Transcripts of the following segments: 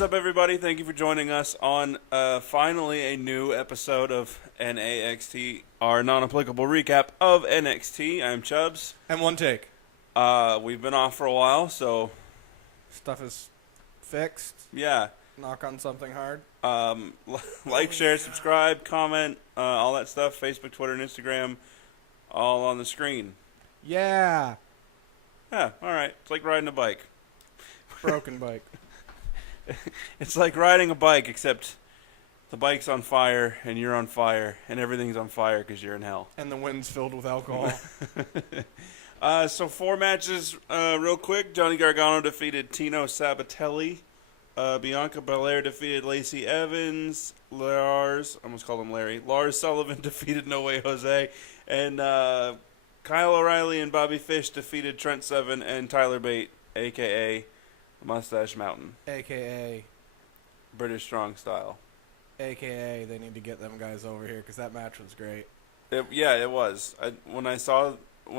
What's up, everybody? Thank you for joining us on finally a new episode of NAXT, our non-applicable recap of NXT. I'm Chubbs. And one take. We've been off for a while, so... Stuff is fixed. Yeah. Knock on something hard. Like, share, subscribe, comment, all that stuff. Facebook, Twitter, and Instagram, all on the screen. Yeah. Yeah, alright. It's like riding a bike. Broken bike. It's like riding a bike, except the bike's on fire, and you're on fire, and everything's on fire because you're in hell. And the wind's filled with alcohol. So 4 matches real quick. Johnny Gargano defeated Tino Sabatelli. Bianca Belair defeated Lacey Evans. Lars Sullivan defeated No Way Jose. And Kyle O'Reilly and Bobby Fish defeated Trent Seven and Tyler Bate, a.k.a. Mustache Mountain. A.K.A. British Strong Style. A.K.A. they need to get them guys over here because that match was great. It was. When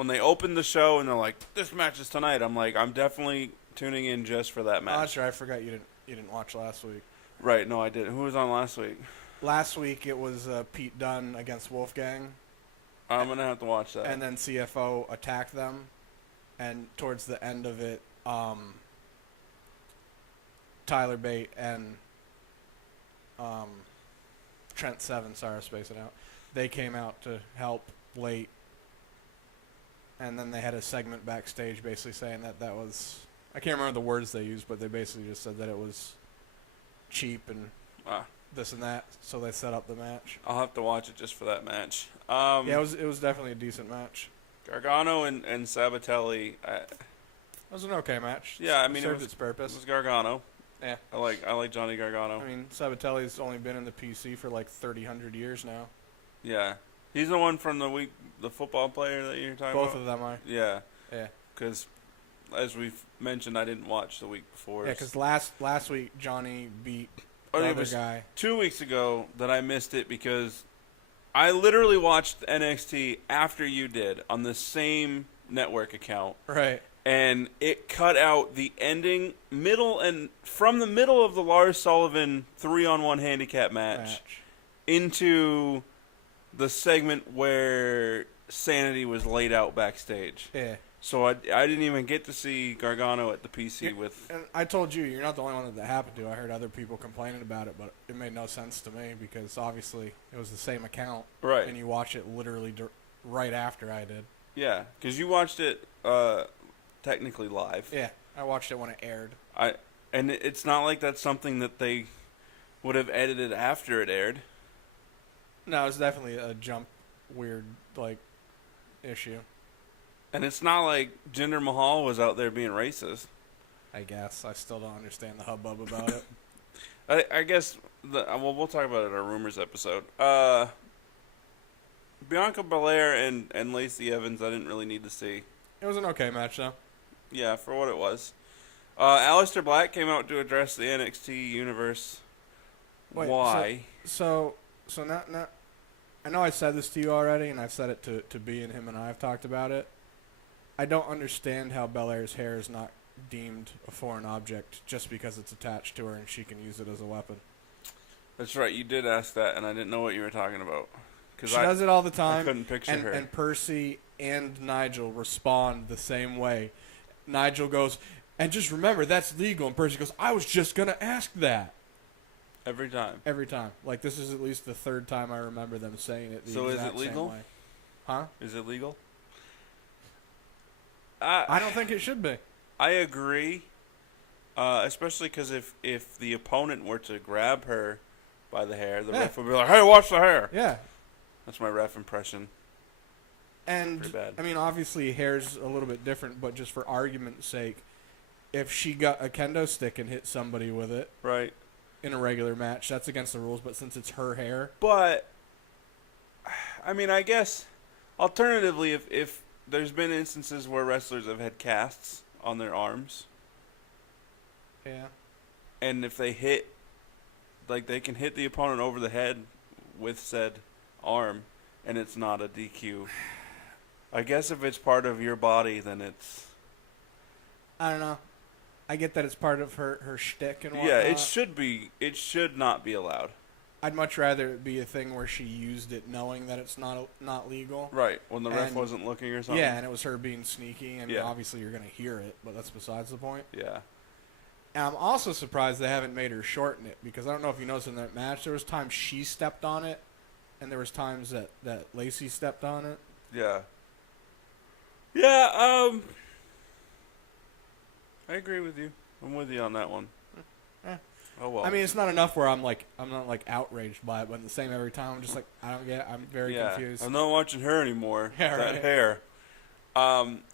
they opened the show and they're like, this match is tonight, I'm like, I'm definitely tuning in just for that match. Oh, sure, I forgot you didn't watch last week. Right, no, I didn't. Who was on last week? Last week it was Pete Dunne against Wolfgang. I'm going to have to watch that. And then CFO attacked them. And towards the end of it, Tyler Bate and Trent Seven, sorry, spacing out. They came out to help late. And then they had a segment backstage basically saying that was... I can't remember the words they used, but they basically just said that it was cheap and this and that. So they set up the match. I'll have to watch it just for that match. Yeah, it was definitely a decent match. Gargano and Sabatelli... It was an okay match. Yeah, I mean, served its purpose. It was Gargano. Yeah. I like Johnny Gargano. I mean, Sabatelli's only been in the PC for like 100 years now. Yeah. He's the one from the football player that you're talking about? Both of them are. Yeah. Yeah. Because, as we've mentioned, I didn't watch the week before. Yeah, because last week Johnny beat the other guy. 2 weeks ago that I missed it because I literally watched NXT after you did on the same network account. Right. And it cut out the ending, from the middle of the Lars Sullivan 3-on-1 handicap match into the segment where Sanity was laid out backstage. Yeah. So I didn't even get to see Gargano at the PC with... And I told you, you're not the only one that happened to. I heard other people complaining about it, but it made no sense to me because obviously it was the same account. Right. And you watch it literally right after I did. Yeah, because you watched it technically live. Yeah, I watched it when it aired. And it's not like that's something that they would have edited after it aired. No, it's definitely a weird, issue. And it's not like Jinder Mahal was out there being racist. I guess. I still don't understand the hubbub about it. I guess, we'll talk about it in our Rumors episode. Bianca Belair and Lacey Evans, I didn't really need to see. It was an okay match, though. Yeah, for what it was. ALEISTER Black came out to address the NXT universe. Wait, why? So not I know I said this to you already, and I've said it to B, and him and I have talked about it. I don't understand how Belair's hair is not deemed a foreign object just because it's attached to her and she can use it as a weapon. That's right, you did ask that, and I didn't know what you were talking about. She does it all the time. I couldn't picture her. And Percy and Nigel respond the same way. Nigel goes, and just remember, that's legal. And Percy goes, I was just going to ask that. Every time. Every time. Like, this is at least the third time I remember them saying it the So exact is it legal? same way. Huh? Is it legal? I don't think it should be. I agree, especially because if the opponent were to grab her by the hair, the ref would be like, hey, watch the hair. Yeah. That's my ref impression. And, pretty bad. I mean, obviously, hair's a little bit different, but just for argument's sake, if she got a kendo stick and hit somebody with it right in a regular match, that's against the rules, but since it's her hair. But, I mean, I guess, alternatively, if there's been instances where wrestlers have had casts on their arms. Yeah. And if they hit, they can hit the opponent over the head with said arm, and it's not a DQ. I guess if it's part of your body, then it's... I don't know. I get that it's part of her shtick and whatnot. Yeah, it should be. It should not be allowed. I'd much rather it be a thing where she used it knowing that it's not legal. Right, when the ref wasn't looking or something. Yeah, and it was her being sneaky, and Yeah. obviously you're going to hear it, but that's besides the point. Yeah. And I'm also surprised they haven't made her shorten it, because I don't know if you noticed in that match, there was times she stepped on it, and there was times that Lacey stepped on it. Yeah. Yeah, I agree with you. I'm with you on that one. Eh. Oh well. I mean, it's not enough where I'm not like outraged by it, but the same every time. I'm just like, I don't get it. I'm very confused. I'm not watching her anymore. Yeah, that right. hair.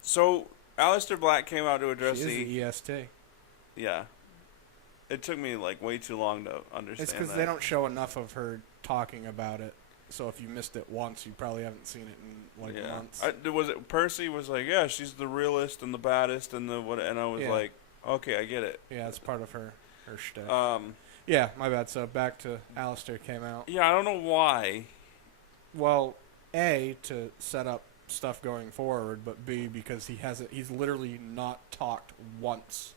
So Aleister Black came out to address She is the the EST. Yeah. It took me like way too long to understand. It's because they don't show enough of her talking about it. So if you missed it once, you probably haven't seen it in like months. Was it Percy was like, yeah, she's the realest and the baddest and the what, and I was like, okay, I get it. Yeah, it's part of her shtick. Yeah, my bad. So back to Aleister came out. Yeah, I don't know why. Well, A, to set up stuff going forward, but B, because he's literally not talked once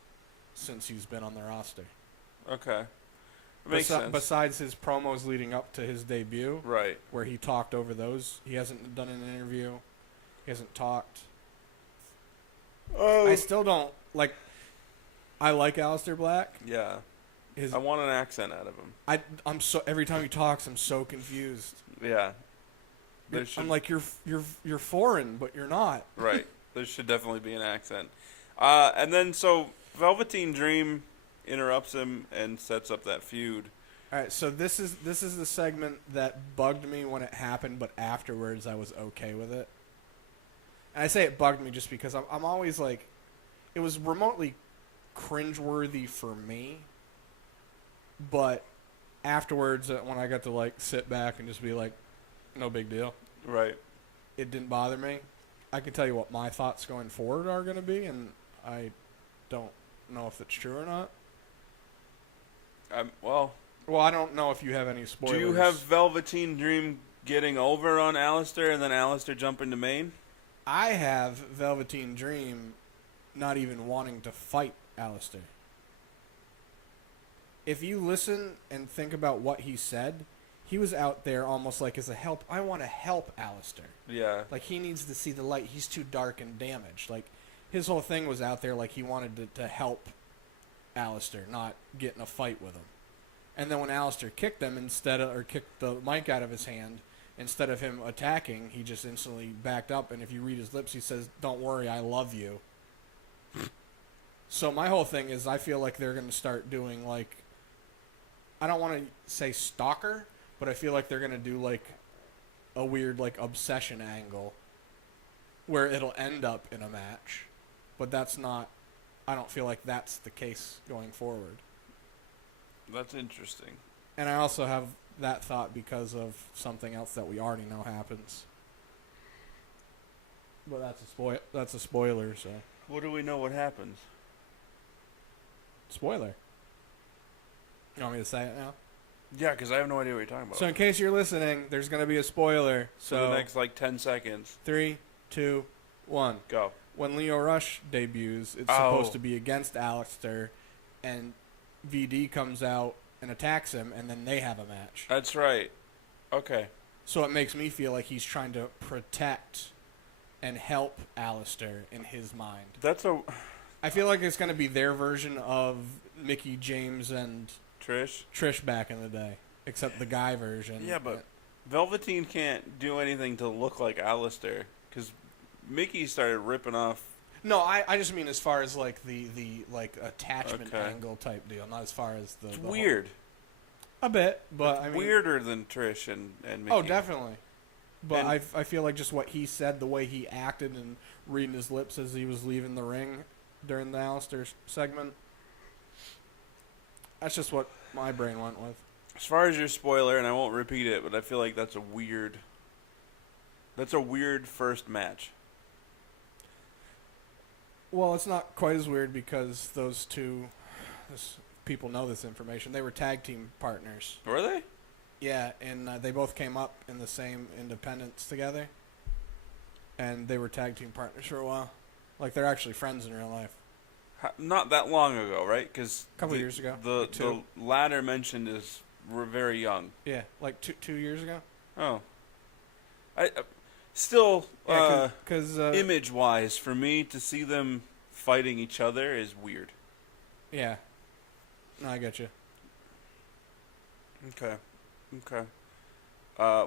since he's been on the roster. Okay. Makes sense. Besides his promos leading up to his debut, right, where he talked over those, he hasn't done an interview. He hasn't talked. I still don't like. I like Aleister Black. Yeah. I want an accent out of him. I'm so every time he talks, I'm so confused. Yeah. I'm like, you're foreign, but you're not. Right. There should definitely be an accent. And then so Velveteen Dream interrupts him and sets up that feud. All right, so this is the segment that bugged me when it happened, but afterwards I was okay with it. And I say it bugged me just because I'm always like, it was remotely cringeworthy for me, but afterwards when I got to like sit back and just be like, no big deal. Right. It didn't bother me. I can tell you what my thoughts going forward are going to be, and I don't know if it's true or not. Well, I don't know if you have any spoilers. Do you have Velveteen Dream getting over on Aleister and then Aleister jumping to main? I have Velveteen Dream not even wanting to fight Aleister. If you listen and think about what he said, he was out there almost like as a help. I want to help Aleister. Yeah. Like he needs to see the light. He's too dark and damaged. Like his whole thing was out there like he wanted to help Aleister, not get in a fight with him. And then when Aleister kicked him kicked the mic out of his hand, instead of him attacking, he just instantly backed up. And if you read his lips, he says, "Don't worry, I love you." So my whole thing is I feel like they're going to start doing like, I don't want to say stalker, but I feel like they're going to do like a weird like obsession angle where it'll end up in a match. But that's not, I don't feel like that's the case going forward. That's interesting. And I also have that thought because of something else that we already know happens. But that's a spoiler, so. What do we know what happens? Spoiler. You want me to say it now? Yeah, because I have no idea what you're talking about. So in case you're listening, there's going to be a spoiler. For the next, 10 seconds. 3, 2, 1. Go. When Lio Rush debuts, it's supposed to be against Aleister, and VD comes out and attacks him, and then they have a match. That's right. Okay. So it makes me feel like he's trying to protect and help Aleister in his mind. I feel like it's going to be their version of Mickie James and Trish back in the day, except the guy version. Yeah, but Velveteen can't do anything to look like Aleister because Mickie started ripping off. No, I just mean as far as like the like attachment angle type deal, not as far as the weird. A bit, but it's I mean weirder than Trish and Mickie. Oh, definitely. But I feel like just what he said, the way he acted, and reading his lips as he was leaving the ring during the Aleister segment, that's just what my brain went with. As far as your spoiler, and I won't repeat it, but I feel like that's a weird first match. Well, it's not quite as weird because those two, people know this information. They were tag team partners. Were they? Yeah, and they both came up in the same independents together. And they were tag team partners for a while. Like, they're actually friends in real life. Not that long ago, right? Because A couple years ago. The Like 2. the ladder mentioned is we're very young. Yeah, like 2 years ago. Oh, I still Yeah, because image wise for me to see them fighting each other is weird. yeah. No, I get you. Okay.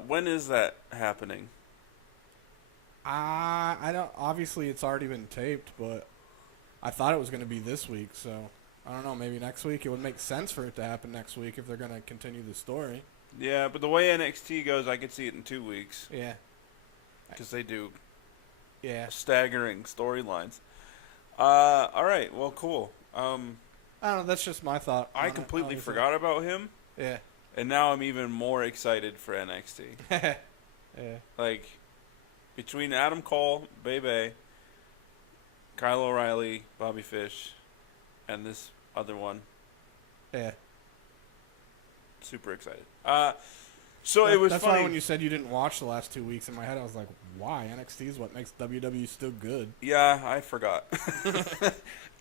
When is that happening? I don't. Obviously, it's already been taped, but I thought it was going to be this week. So I don't know. Maybe next week. It would make sense for it to happen next week if they're going to continue the story. Yeah, but the way NXT goes, I could see it in 2 weeks Yeah. because they do Yeah. staggering storylines. All right. Well, cool. I don't know. That's just my thought. I completely forgot about him, Yeah. and now I'm even more excited for NXT. Yeah. Like, between Adam Cole, BATE, Kyle O'Reilly, Bobby Fish, and this other one, Yeah. super excited. So it was That's funny. why when you said you didn't watch the last 2 weeks, in my head I was like, why? NXT is what makes WWE still good. Yeah, I forgot.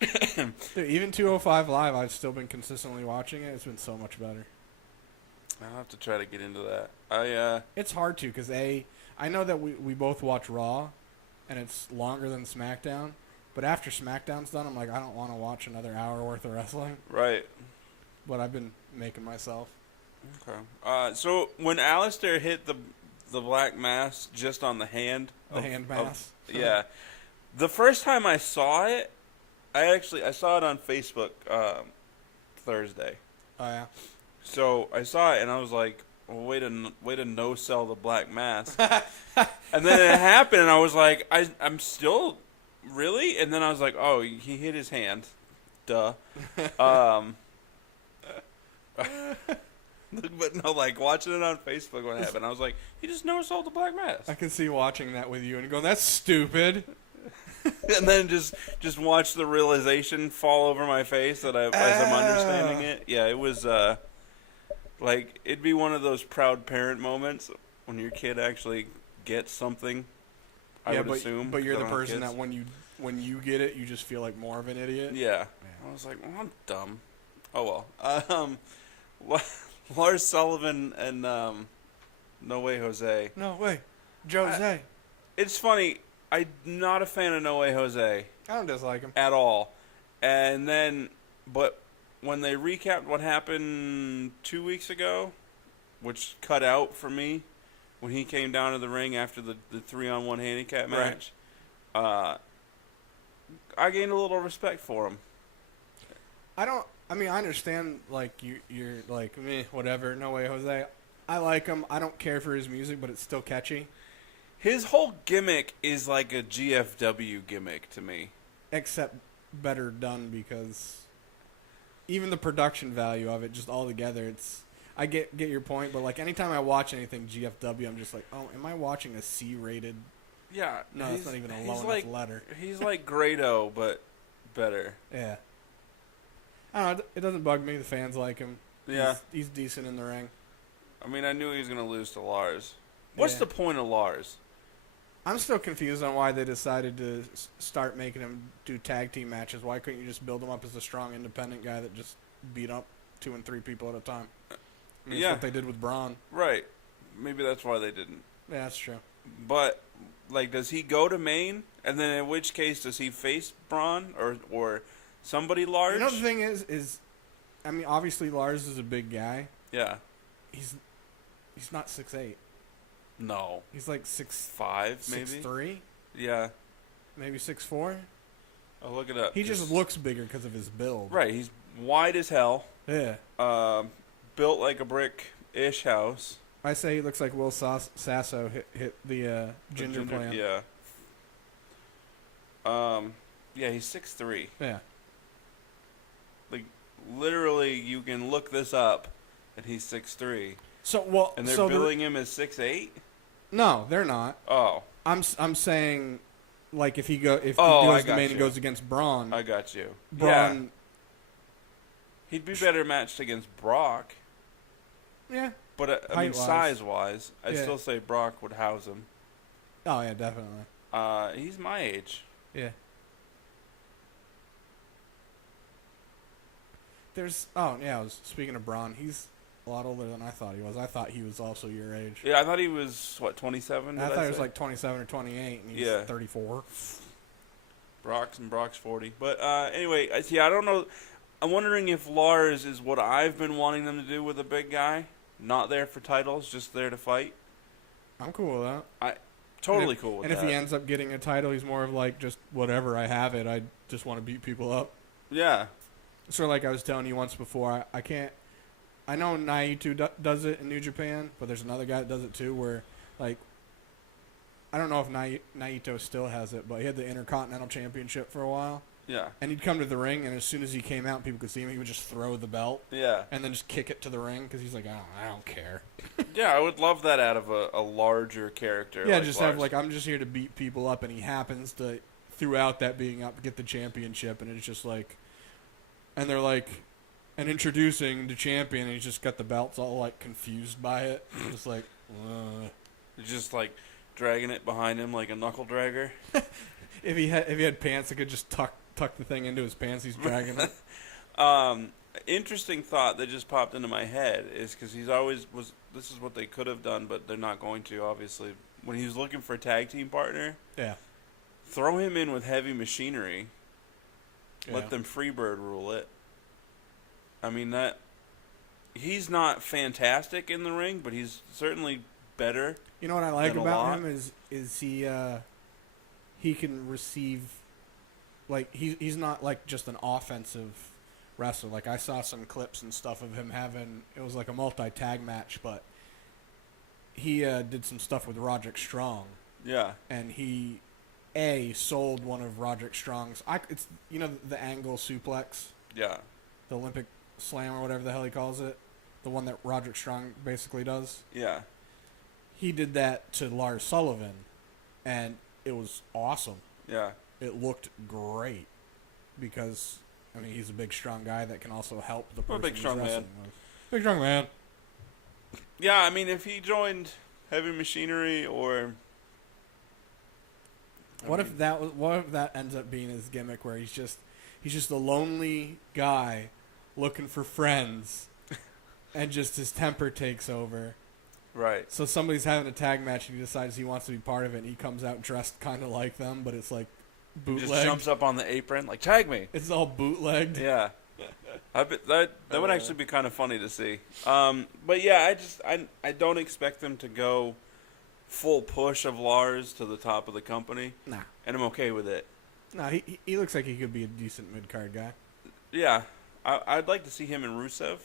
Dude, even 205 Live, I've still been consistently watching it. It's been so much better. I'll have to try to get into that. It's hard to because I know that we both watch Raw, and it's longer than SmackDown. But after SmackDown's done, I'm like, I don't want to watch another hour worth of wrestling. Right. But I've been making myself. Okay. So when ALEISTER hit the black mass just on the hand, The hand mass. yeah, the first time I saw it, I saw it on Facebook Thursday. Oh yeah. So I saw it and I was like, well, way to no sell the black mass. And then it happened and I was like, I'm still really? And then I was like, oh, he hit his hand. Duh. But no, like watching it on Facebook when it happened, I was like, he just no sold the black mass. I can see watching that with you and going, that's stupid. And then just watch the realization fall over my face that as I'm understanding it. Yeah, it was like it'd be one of those proud parent moments when your kid actually gets something. I would assume. But you're I the don't have person kids. that when you get it, you just feel like more of an idiot. Yeah. I was like, well, I'm dumb. Oh well. Lars Sullivan and No Way Jose. No way, Jose. It's funny. I'm not a fan of No Way Jose I don't dislike him. at all. And then, but when they recapped what happened 2 weeks ago, which cut out for me when he came down to the ring after the 3-on-1 handicap match, I gained a little respect for him. I mean, I understand, like, you're like, meh, whatever, No Way Jose. I like him. I don't care for his music, but it's still catchy. His whole gimmick is like a GFW gimmick to me. Except better done because even the production value of it, just all together, it's... I get your point, but, like, anytime I watch anything GFW, I'm just like, oh, am I watching a C-rated? Yeah. No, it's not even a low enough letter. He's like Grado, but better. Yeah. I don't know. It doesn't bug me. The fans like him. Yeah. He's decent in the ring. I mean, I knew he was going to lose to Lars. What's the point of Lars? I'm still confused on why they decided to start making him do tag team matches. Why couldn't you just build him up as a strong, independent guy that just beat up 2 and 3 people at a time? I mean, Yeah. That's what they did with Braun. Right. Maybe that's why they didn't. Yeah, that's true. But, like, does he go to Maine? And then in which case does he face Braun or somebody large? You know, the thing is, I mean, obviously Lars is a big guy. Yeah. He's not 6'8". No. He's like 5 maybe? 6'3", Yeah. maybe 6'4". I'll look it up. He just looks bigger because of his build. Right. He's wide as hell. Yeah. Built like a brick-ish house. I say he looks like Will Sasso hit the ginger plan. Yeah. Yeah, he's 6'3". Yeah. Like, literally, you can look this up, and he's 6'3". So And they're billing him as 6'8"? No, they're not. Oh. I'm saying, like, if he goes I to got Maine and you. goes against Braun. I got you. Braun. Yeah. He'd be better matched against Brock. Yeah. But, I mean, Height-wise. size-wise, I'd Yeah. still say Brock would house him. Oh yeah, definitely. He's my age. Yeah. Speaking of Braun, he's a lot older than I thought he was. I thought he was also your age. Yeah, I thought he was, 27? I thought he was like 27 or 28, and he's 34. Brock's 40. But anyway, I don't know. I'm wondering if Lars is what I've been wanting them to do with a big guy. Not there for titles, just there to fight. I'm cool with that. Totally cool with that. And if he ends up getting a title, he's more of like, just whatever, I have it. I just want to beat people up. Yeah. So like I was telling you once before, I know Naito does it in New Japan, but there's another guy that does it too where, like, I don't know if Naito still has it, but he had the Intercontinental Championship for a while. Yeah. And he'd come to the ring, and as soon as he came out, people could see him. He would just throw the belt. Yeah. And then just kick it to the ring because he's like, I don't care. Yeah, I would love that out of a larger character. Yeah, like just Lars. have like, I'm just here to beat people up, and he happens to, throughout that being up, get the championship, and it's just like, and they're like, and introducing the champion, and he's just got the belts all like confused by it. Just like, just like dragging it behind him like a knuckle dragger. If he had pants, he could just tuck the thing into his pants. He's dragging it. Interesting thought that just popped into my head is because he's always was. This is what they could have done, but they're not going to. Obviously, when he was looking for a tag team partner, throw him in with Heavy Machinery. Yeah. Let them Freebird rule it. I mean that. He's not fantastic in the ring, but he's certainly better. You know what I like about him is he can receive. Like, he's not, like, just an offensive wrestler. Like, I saw some clips and stuff of him having, it was like a multi-tag match, but he did some stuff with Roderick Strong. Yeah. And he, sold one of Roderick Strong's, it's, you know, the angle suplex? Yeah. The Olympic slam or whatever the hell he calls it? The one that Roderick Strong basically does? Yeah. He did that to Lars Sullivan, and it was awesome. Yeah. It looked great because, I mean, he's a big, strong guy that can also help the person big, strong man. Big, strong man. Yeah, I mean, if he joined Heavy Machinery or... What if that ends up being his gimmick where he's just a lonely guy looking for friends and just his temper takes over. Right. So somebody's having a tag match and he decides he wants to be part of it and he comes out dressed kind of like them, but it's like bootlegged. He just jumps up on the apron like, tag me. It's all bootlegged. Yeah. That would actually be kind of funny to see. But yeah, I don't expect them to go full push of Lars to the top of the company. Nah. And I'm okay with it. Nah, he looks like he could be a decent mid-card guy. Yeah. I'd like to see him and Rusev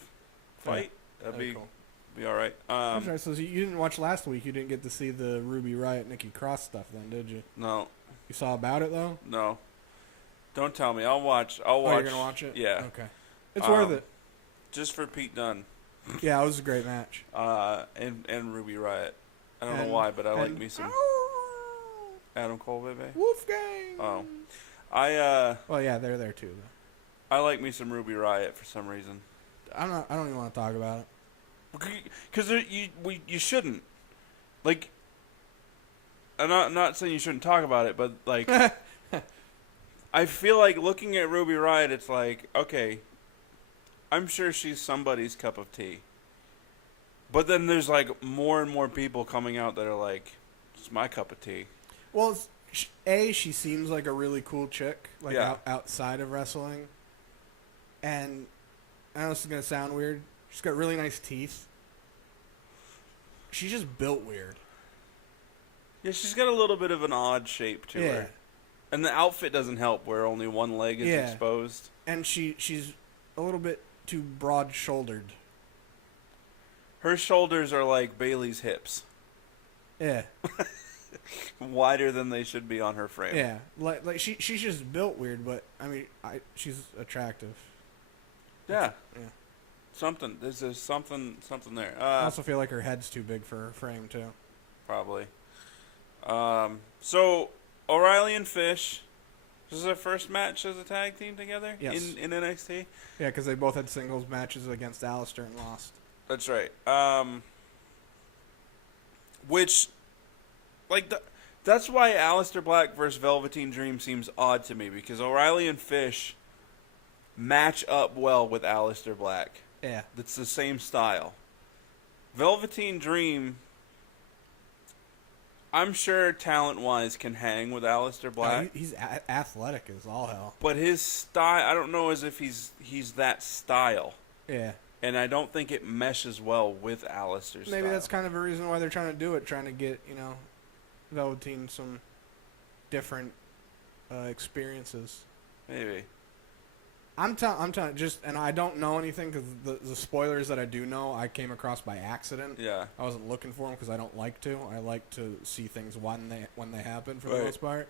fight. Yeah. That'd be cool. Be all right. Right, so you didn't watch last week. You didn't get to see the Ruby Riott, Nikki Cross stuff then, did you? No. You saw about it, though? No. Don't tell me. I'll watch. Oh, you're going to watch it? Yeah. Okay. It's worth it. Just for Pete Dunne. Yeah, it was a great match. And Ruby Riott. I don't know why, but I like me some Adam Cole, baby. Wolfgang! Oh. Well, yeah, they're there, too, though. I like me some Ruby Riott for some reason. I don't even want to talk about it. Because you shouldn't. Like, I'm not saying you shouldn't talk about it, but, like, I feel like looking at Ruby Riott, it's like, okay, I'm sure she's somebody's cup of tea. But then there's, like, more and more people coming out that are like, it's my cup of tea. Well, she seems like a really cool chick, like outside of wrestling. And I know this is going to sound weird. She's got really nice teeth. She's just built weird. Yeah, she's got a little bit of an odd shape to her. And the outfit doesn't help where only one leg is exposed. And she's a little bit too broad-shouldered. Her shoulders are like Bailey's hips. Yeah. Wider than they should be on her frame. Yeah. Like she's just built weird, but I mean, she's attractive. Yeah. Yeah. There's something there. I also feel like her head's too big for her frame too. Probably. So O'Reilly and Fish. This is their first match as a tag team together in NXT. Yeah, because they both had singles matches against ALEISTER and lost. That's right. Which, like, that's why Aleister Black versus Velveteen Dream seems odd to me, because O'Reilly and Fish match up well with Aleister Black. Yeah. That's the same style. Velveteen Dream, I'm sure talent-wise can hang with Aleister Black. He's athletic as all hell. But his style, I don't know as if he's that style. Yeah. And I don't think it meshes well with Aleister's style. Maybe that's kind of a reason why they're trying to do it, trying to get, Velveteen some different experiences. Maybe. I'm telling just, and I don't know anything because the spoilers that I do know I came across by accident. Yeah. I wasn't looking for them because I don't like to. I like to see things when they happen for the most part.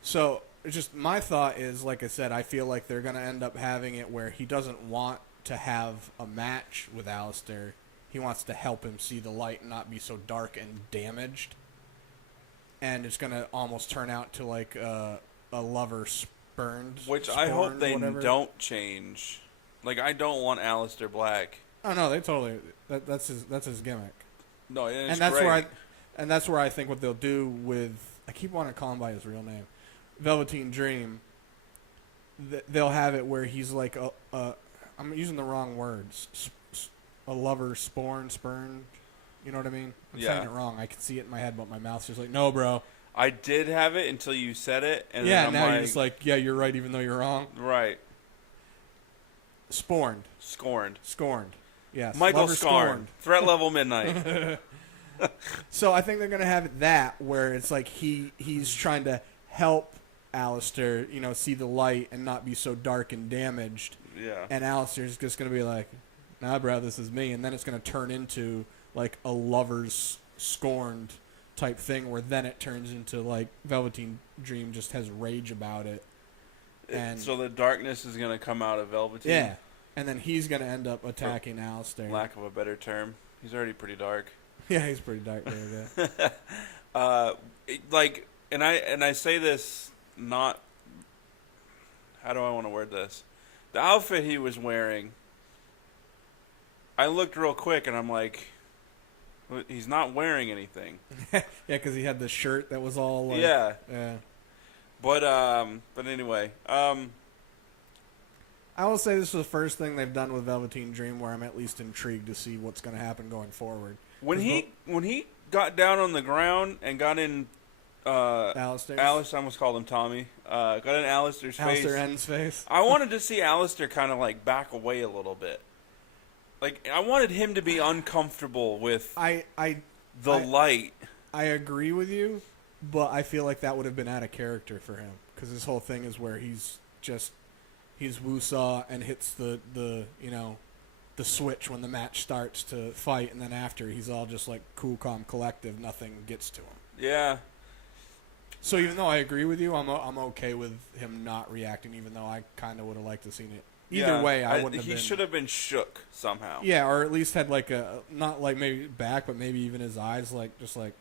So it's just my thought is, like I said, I feel like they're gonna end up having it where he doesn't want to have a match with Aleister. He wants to help him see the light and not be so dark and damaged. And it's gonna almost turn out to like a lover spurned. Which I hope they whatever. don't change. Like, I don't want Aleister Black. Oh no, they totally. That's his gimmick. No, and that's great. that's where I think what they'll do with. I keep wanting to call him by his real name, Velveteen Dream. They'll have it where he's like I'm using the wrong words. A lover spurned. You know what I mean? I'm saying it wrong. I can see it in my head, but my mouth's just like, no, bro. I did have it until you said it, and yeah, then I'm now like, you're just like, yeah, you're right, even though you're wrong. Right. Scorned. Yes. Michael Lover Scorned. Threat level midnight. So I think they're gonna have it that where it's like he's trying to help Aleister, see the light and not be so dark and damaged. Yeah. And Aleister's just gonna be like, nah, bro, this is me, and then it's gonna turn into like a lover's scorned type thing, where then it turns into like Velveteen Dream just has rage about it, and so the darkness is gonna come out of Velveteen. Yeah, and then he's gonna end up attacking Aleister. Lack of a better term, he's already pretty dark. Yeah, he's pretty dark there. And I say this not. How do I want to word this? The outfit he was wearing. I looked real quick and I'm like, he's not wearing anything. Yeah, because he had the shirt that was all like, yeah. But anyway, I will say this is the first thing they've done with Velveteen Dream where I'm at least intrigued to see what's going to happen going forward. When he got down on the ground and got in Aleister, I almost called him Tommy. Got in Aleister's face. Aleister N's face. I wanted to see Aleister kind of like back away a little bit. Like, I wanted him to be uncomfortable with the light. I agree with you, but I feel like that would have been out of character for him because his whole thing is where he's woosaw and hits the switch when the match starts to fight, and then after he's all just like cool, calm, collective. Nothing gets to him. Yeah. So even though I agree with you, I'm okay with him not reacting. Even though I kind of would have liked to seen it. Either way, I wouldn't have been. He should have been shook somehow. Yeah, or at least had like not like maybe back, but maybe even his eyes just like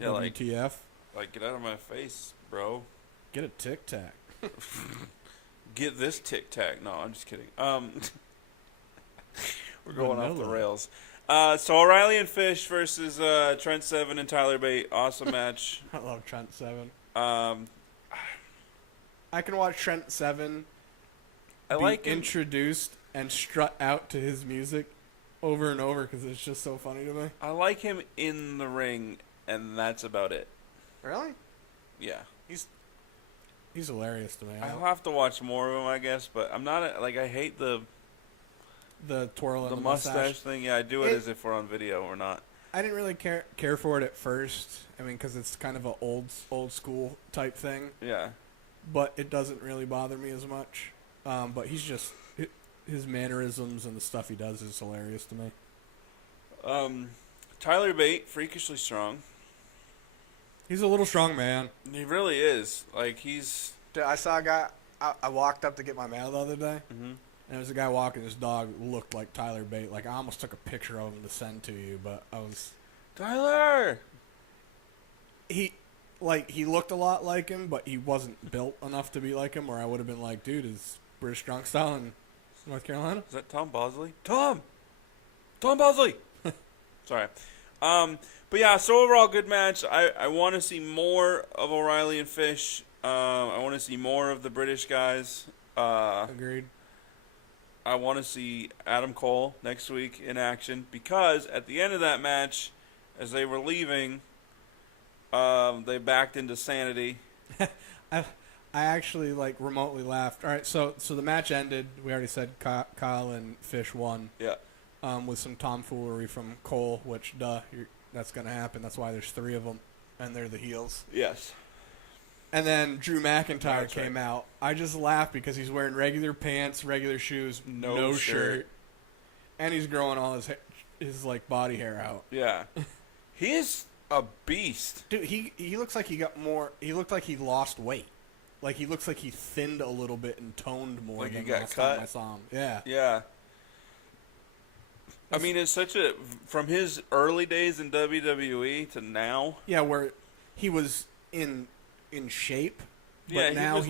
WTF. Like, get out of my face, bro. Get a Tic Tac. Get this Tic Tac. No, I'm just kidding. We're going off the rails. So O'Reilly and Fish versus Trent Seven and Tyler Bate. Awesome match. I love Trent Seven. I can watch Trent Seven. I like introduced and strut out to his music over and over because it's just so funny to me. I like him in the ring, and that's about it. Really? Yeah. He's hilarious to me. I'll have to watch more of him, I guess, but I'm not I hate the twirl and the mustache thing. Yeah, I do it as if we're on video or not. I didn't really care for it at first. I mean, because it's kind of a old school type thing. Yeah. But it doesn't really bother me as much. But he's just his mannerisms and the stuff he does is hilarious to me. Tyler Bate, freakishly strong. He's a little strong man. He really is. Like, he's... Dude, I saw a guy... I walked up to get my mail the other day, and there was a guy walking. His dog looked like Tyler Bate. Like, I almost took a picture of him to send to you, but I was... Tyler! He looked a lot like him, but he wasn't built enough to be like him, or I would have been like, dude, is British Strong Style in North Carolina? Is that Tom Bosley? Tom Bosley! Sorry. But yeah, so overall, good match. I want to see more of O'Reilly and Fish. I want to see more of the British guys. Agreed. I want to see Adam Cole next week in action because at the end of that match, as they were leaving, they backed into Sanity. I actually like remotely laughed. All right, so the match ended. We already said Kyle and Fish won. Yeah. With some tomfoolery from Cole, which that's gonna happen. That's why there's 3 of them, and they're the heels. Yes. And then Drew McIntyre came out. I just laughed because he's wearing regular pants, regular shoes, no shirt, and he's growing all his like body hair out. Yeah. He is a beast. Dude, he looks like he got more. He looked like he lost weight. Like he looks like he thinned a little bit and toned more. Like than he got last cut. time I saw him. Yeah. Yeah. I mean, it's from his early days in WWE to now. Yeah, where he was in shape. But Yeah, now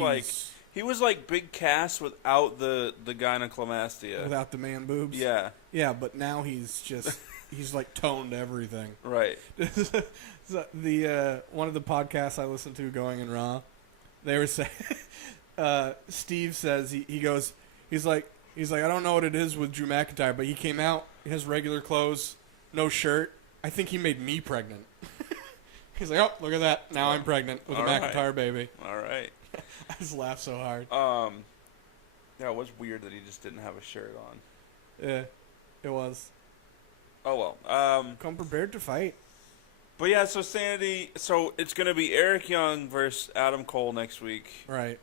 he was like Big Cass without the gynecomastia. without the man boobs. Yeah. Yeah, but now he's just he's like toned everything. Right. So the one of the podcasts I listened to, Going in Raw, they were saying Steve says he's like I don't know what it is with Drew McIntyre, but he came out, his regular clothes, no shirt. I think he made me pregnant. He's like, oh, look at that. Now I'm pregnant with a McIntyre baby. All right. I just laughed so hard. Yeah, it was weird that he just didn't have a shirt on. Yeah, it was. Oh, well. Come prepared to fight. But yeah, so Sanity. So it's going to be Eric Young versus Adam Cole next week. Right.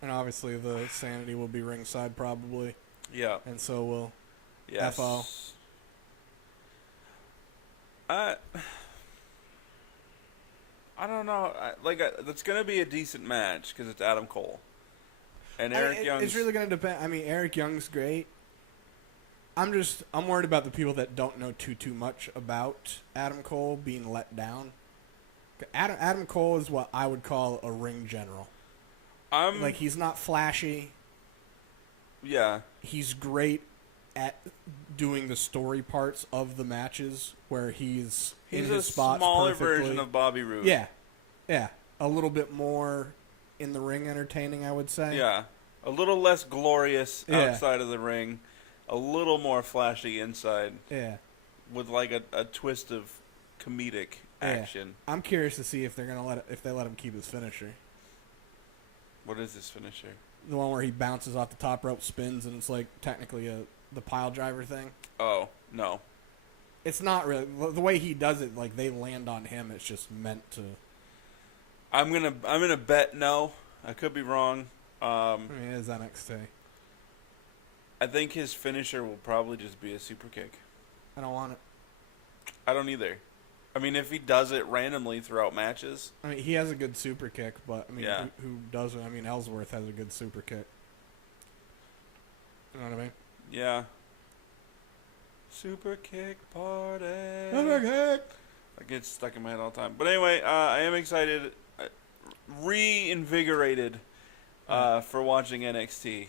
And obviously the Sanity will be ringside probably. Yeah. And so will Yes. FO. I don't know. That's going to be a decent match because it's Adam Cole. And Eric Young. It's really going to depend. I mean, Eric Young's great. I'm worried about the people that don't know too much about Adam Cole being let down. Adam Cole is what I would call a ring general. Like, he's not flashy. Yeah. He's great at doing the story parts of the matches where he's in his spots smaller perfectly. version of Bobby Roode. Yeah. A little bit more in the ring entertaining, I would say. Yeah. A little less glorious outside of the ring. A little more flashy inside. Yeah. With like a twist of comedic action. I'm curious to see if they're gonna let him keep his finisher. What is his finisher? The one where he bounces off the top rope, spins, and it's like technically the pile driver thing. Oh, no. It's not really the way he does it. Like, they land on him. It's just meant to. I'm gonna bet no. I could be wrong. I mean, it is NXT. I think his finisher will probably just be a super kick. I don't want it. I don't either. I mean, if he does it randomly throughout matches. I mean, he has a good super kick, but I mean, Yeah. who doesn't? I mean, Ellsworth has a good super kick. You know what I mean? Yeah. Super kick party. Super kick. That gets stuck in my head all the time. But anyway, I am excited, reinvigorated for watching NXT.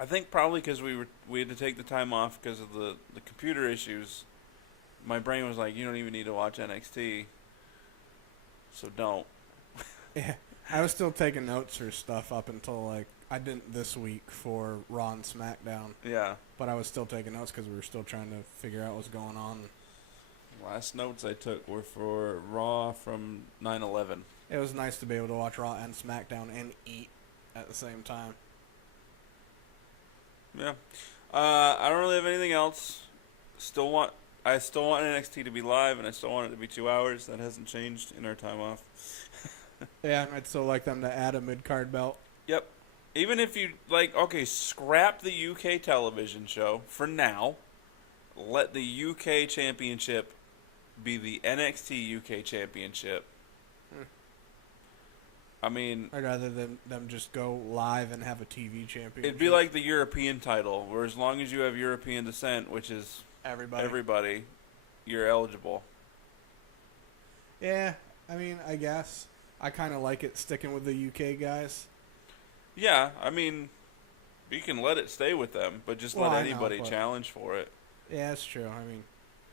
I think probably because we had to take the time off because of the computer issues. My brain was like, you don't even need to watch NXT, so don't. Yeah, I was still taking notes for stuff up until like I didn't this week for Raw and SmackDown. Yeah. But I was still taking notes because we were still trying to figure out what's going on. Last notes I took were for Raw from 9/11. It was nice to be able to watch Raw and SmackDown and eat at the same time. Yeah. I don't really have anything else. I still want NXT to be live, and I still want it to be 2 hours. That hasn't changed in our time off. Yeah, I'd still like them to add a mid-card belt. Yep. Even if you, scrap the UK television show for now. Let the UK Championship be the NXT UK Championship. I mean, I'd rather them just go live and have a TV championship. it'd be like the European title, where as long as you have European descent, which is everybody, you're eligible. Yeah, I mean, I guess. I kind of like it sticking with the UK guys. Yeah, I mean, you can let it stay with them, but just let anybody challenge for it. Yeah, that's true. I mean,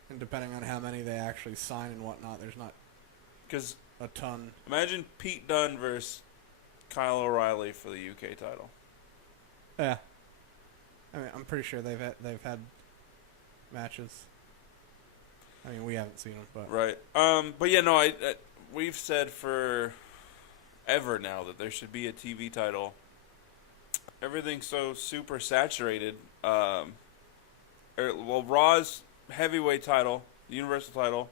and depending on how many they actually sign and whatnot, there's not Because a ton. imagine Pete Dunne versus Kyle O'Reilly for the UK title. Yeah. I mean, I'm pretty sure they've had matches. I mean, we haven't seen them, but Right. But yeah, no, I we've said for ever now that there should be a TV title. Everything's so super saturated. Raw's heavyweight title, the Universal title,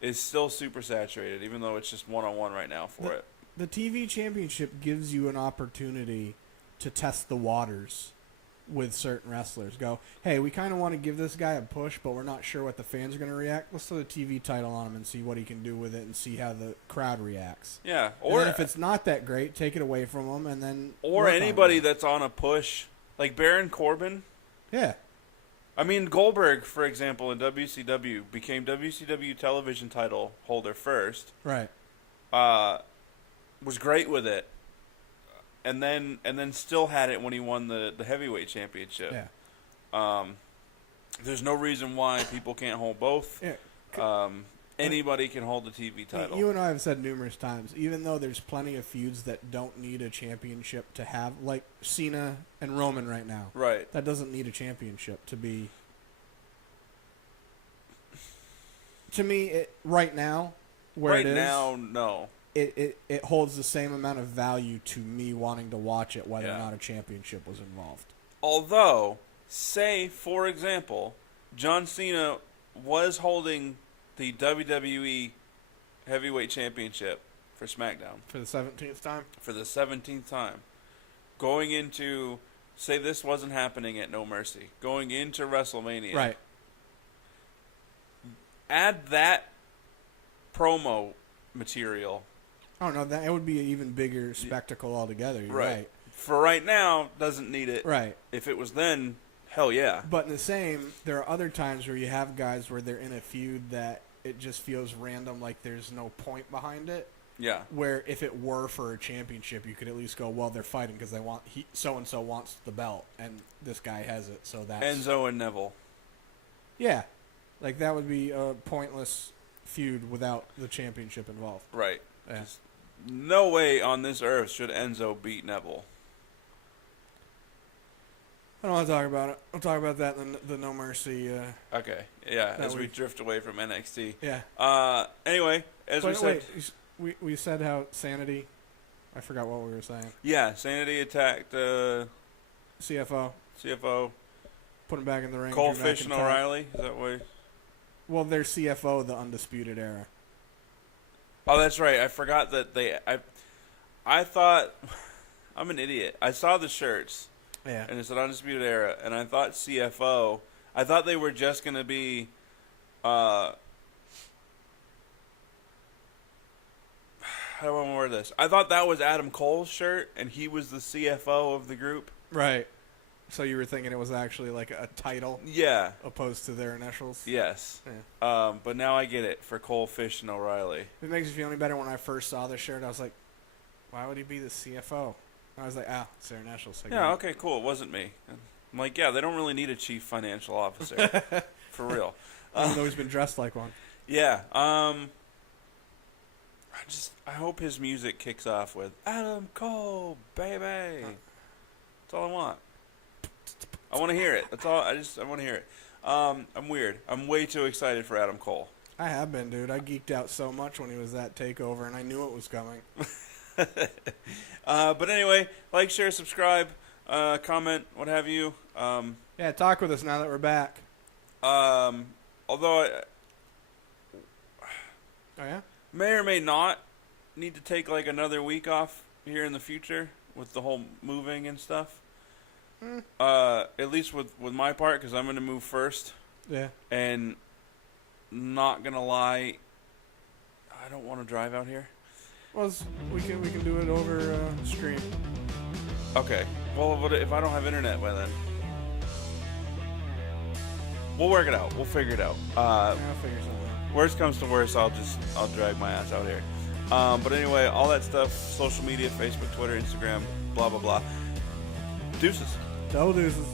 is still super saturated, even though it's just one-on-one right now for it. the TV championship gives you an opportunity to test the waters with certain wrestlers. Go, hey, we kind of want to give this guy a push, but we're not sure what the fans are going to react. Let's throw the TV title on him and see what he can do with it and see how the crowd reacts. Yeah, Or if it's not that great, take it away from him and then. Or anybody that's on a push, like Baron Corbin. Yeah. I mean, Goldberg, for example, in WCW became WCW television title holder first. Right. Was great with it. And then still had it when he won the heavyweight championship. Yeah. There's no reason why people can't hold both. Yeah. Anybody can hold the TV title. You and I have said numerous times, even though there's plenty of feuds that don't need a championship to have, like Cena and Roman right now. Right. That doesn't need a championship to be. To me, right now, where it is. Right now, no. It holds the same amount of value to me wanting to watch it, whether or not a championship was involved. Although, say, for example, John Cena was holding the WWE Heavyweight Championship for SmackDown. For the 17th time? For the 17th time. Going into, say this wasn't happening at No Mercy. Going into WrestleMania. Right. Add that promo material. Oh, no, it would be an even bigger spectacle altogether. You're right. For right now, doesn't need it. Right. If it was then, hell yeah. But in the same, there are other times where you have guys where they're in a feud that it just feels random, like there's no point behind it. Yeah. Where if it were for a championship, you could at least go, well, they're fighting because they want so-and-so wants the belt, and this guy has it, so that's... Enzo and Neville. Yeah. Like, that would be a pointless feud without the championship involved. Right. Yeah. Just no way on this earth should Enzo beat Neville. I don't want to talk about it. I'll talk about that in the No Mercy. Okay. Yeah, as we drift away from NXT. Yeah. Anyway, as we said... Wait, we said how Sanity... I forgot what we were saying. Yeah, Sanity attacked CFO. Put him back in the ring. Cole Fish and O'Reilly. Is that what... Well, they're CFO, the Undisputed Era. Oh, that's right. I forgot that I thought... I'm an idiot. I saw the shirts. Yeah. And it's an Undisputed Era. And I thought CFO... I thought they were just going to be... how do I want to word this? I thought that was Adam Cole's shirt, and he was the CFO of the group. Right. So you were thinking it was actually like a title? Yeah. Opposed to their initials? Yes. Yeah. But now I get it for Cole Fish and O'Reilly. If it makes you feel any better, when I first saw this shirt, I was like, why would he be the CFO? I was like, it's their initials. Yeah, okay, cool. It wasn't me. I'm like, yeah, they don't really need a chief financial officer. For real. Even though he's been dressed like one. Yeah. I hope his music kicks off with Adam Cole, baby. That's all I want. I want to hear it. That's all. I want to hear it. I'm weird. I'm way too excited for Adam Cole. I have been, dude. I geeked out so much when he was at TakeOver, and I knew it was coming. But anyway, like, share, subscribe, comment, what have you. Yeah, talk with us now that we're back. Although Oh, yeah? may or may not need to take like another week off here in the future with the whole moving and stuff. At least with my part, because I'm going to move first. Yeah. And not going to lie, I don't want to drive out here. Well, we can do it over stream. Okay. Well, if I don't have internet by then? We'll work it out. We'll figure it out. I'll figure something out. Worst comes to worst, I'll drag my ass out here. But anyway, all that stuff, social media, Facebook, Twitter, Instagram, blah, blah, blah. Deuces. Double deuces.